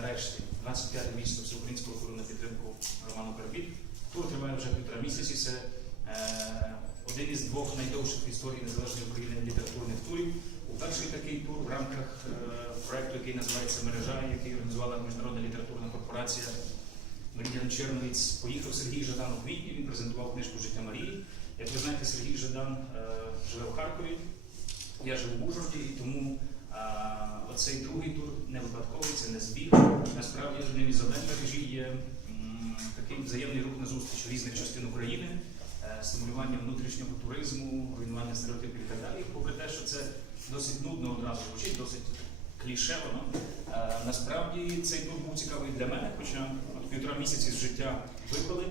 нарешті 25 місто всеукраїнського туру на підтримку Роману Карбіт. Тур триває вже півтора місяці. Це е, один із двох найдовших в історії незалежної України літературних турів. У перший такий тур в рамках е, проекту, який називається Мережа, який організувала Міжнародна літературна корпорація Меридіан Черновіць. Поїхав Сергій Жадан у квітні. Він презентував книжку Життя Марії. Як ви знаєте, Сергій Жадан е, живе в Харкові. Я живу в Ужгороді, і тому оцей другий тур не випадковий, це не збіг. Насправді одним із завдань мережі є такий взаємний рух на зустріч різних частин України, е, стимулювання внутрішнього туризму, руйнування стереотипів і так далі. Попри те, що це досить нудно одразу звучить, досить клішево. Ну, е, насправді цей тур був цікавий для мене, хоча от півтора місяці з життя випали.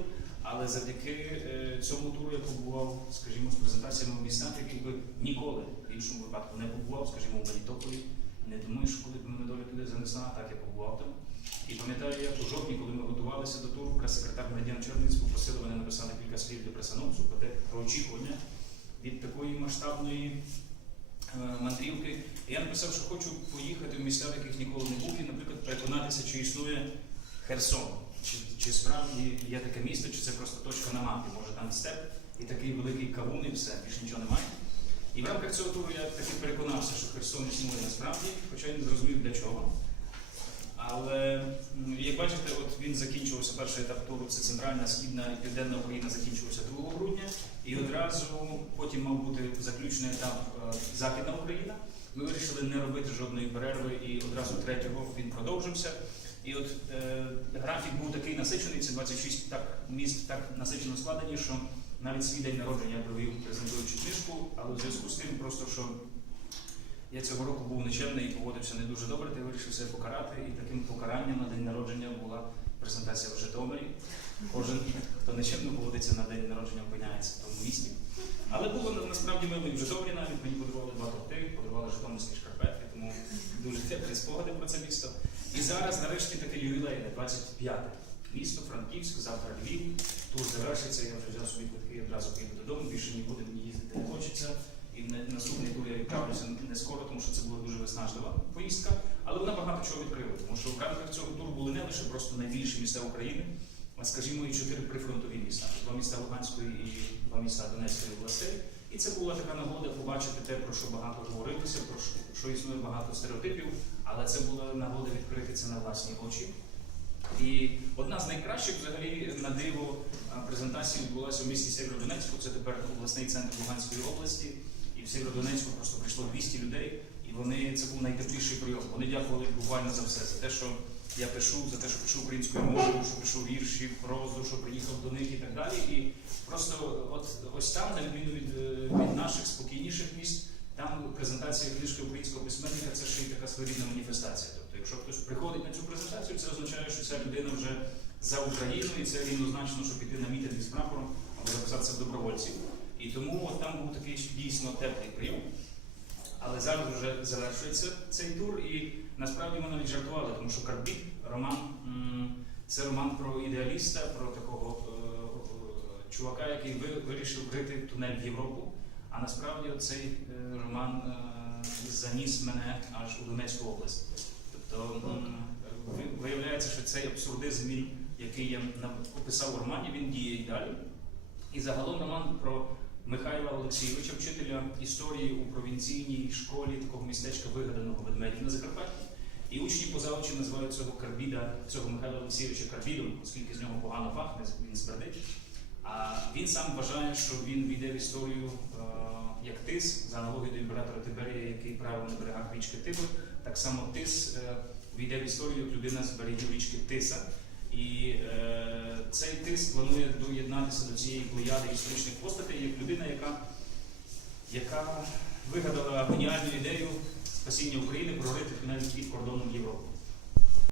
Але завдяки е, цьому туру я побував, скажімо, з презентаціями в містах, яких би ніколи в іншому випадку не побував, скажімо, в Мелітополі. Не думаю, що коли б мене доля туди занесла, так я побував там. І пам'ятаю, як у жовтні, коли ми готувалися до туру, прес-секретар Медіан Черниць попросили мене написати кілька слів для пресанонсу про те про очікування від такої масштабної е, мандрівки. І я написав, що хочу поїхати в місця, в яких ніколи не був, і, наприклад, переконатися, чи існує Херсон. Чи, справді є таке місто, чи це просто точка на мапі? Може там степ і такий великий кавун, і все, більше нічого немає. І в рамках цього туру я таки переконався, що Херсон існує насправді, хоча я не зрозумів для чого. Але як бачите, от він закінчувався перший етап туру, це центральна, східна і південна Україна закінчувався 2 грудня, і одразу потім мав бути заключний етап е, Західна Україна. Ми вирішили не робити жодної перерви, і одразу 3-го він продовжився. І от е, графік був такий насичений, це 26 так, міст так насичено складені, що навіть свій день народження я провів презентуючи книжку, але в зв'язку з тим, просто що я цього року був нечемний і поводився не дуже добре, я вирішив себе покарати. І таким покаранням на день народження була презентація в Житомирі. Кожен, хто нечемно поводиться на день народження, опиняється в тому місті. Але було насправді мило і в Житомирі навіть мені подарували два торти, подарували житомирські шкарпетки, тому дуже теплі спогади про це місто. І зараз, нарешті, таке ювілейне, 25-те місто, Франківськ, завтра Львів. Тур завершиться, я вже взяв собі квитки одразу поїду додому, більше нікуди мені їздити не хочеться. І наступний тур я відправлюся не скоро, тому що це була дуже виснажлива поїздка, але вона багато чого відкрила, тому що в рамках цього туру були не лише просто найбільші міста України, а скажімо, і чотири прифронтові міста: два міста Луганської і два міста Донецької областей. І це була така нагода побачити те, про що багато говорилося, про що, що існує багато стереотипів, але це була нагода відкрити це на власні очі. І одна з найкращих взагалі на диво а, презентацій відбулася у місті Сєвєродонецьку. Це тепер обласний центр Луганської області. І в Сєвєродонецьку просто прийшло 200 людей, і вони це був найтепліший прийом. Вони дякували буквально за все, за те, що я пишу, за те, що пишу українською мовою, що пишу вірші, прозу, що приїхав до них і так далі. І просто от ось там, на відміну від, е, від наших спокійніших міст, там презентація книжки українського письменника це ще й така своєрідна маніфестація. Тобто, якщо хтось приходить на цю презентацію, це означає, що ця людина вже за Україну, і це рівнозначно, що піти на мітинг з прапором або записатися в добровольців. І тому от там був такий дійсно теплий прийом. Але зараз вже завершується цей тур, і насправді ми навіть жартували, тому що Карбіт роман це роман про ідеаліста, про такого е, чувака, який вирішив рити тунель в Європу. А насправді цей е, роман е, заніс мене аж у Донецьку область. Тобто виявляється, що цей абсурдизм, який я описав у романі, він діє і далі. І загалом роман про Михайла Олексійовича, вчителя історії у провінційній школі такого містечка вигаданого ведмедів на Закарпатті. І учні поза очі називають цього Карбіда, цього Михайла Олексійовича Карбідом, оскільки з нього погано пахне, він смердить. А він сам вважає, що він війде в історію е, як Тис, за аналогією до імператора Тиберія, який правив на берегах річки Тибр. Так само Тис е, війде в історію як людина з берегів річки Тиса. І е, цей тис планує доєднатися до цієї плеяди історичних постатей як людина, яка, яка вигадала геніальну ідею спасіння України прорити тунель під кордоном Європи.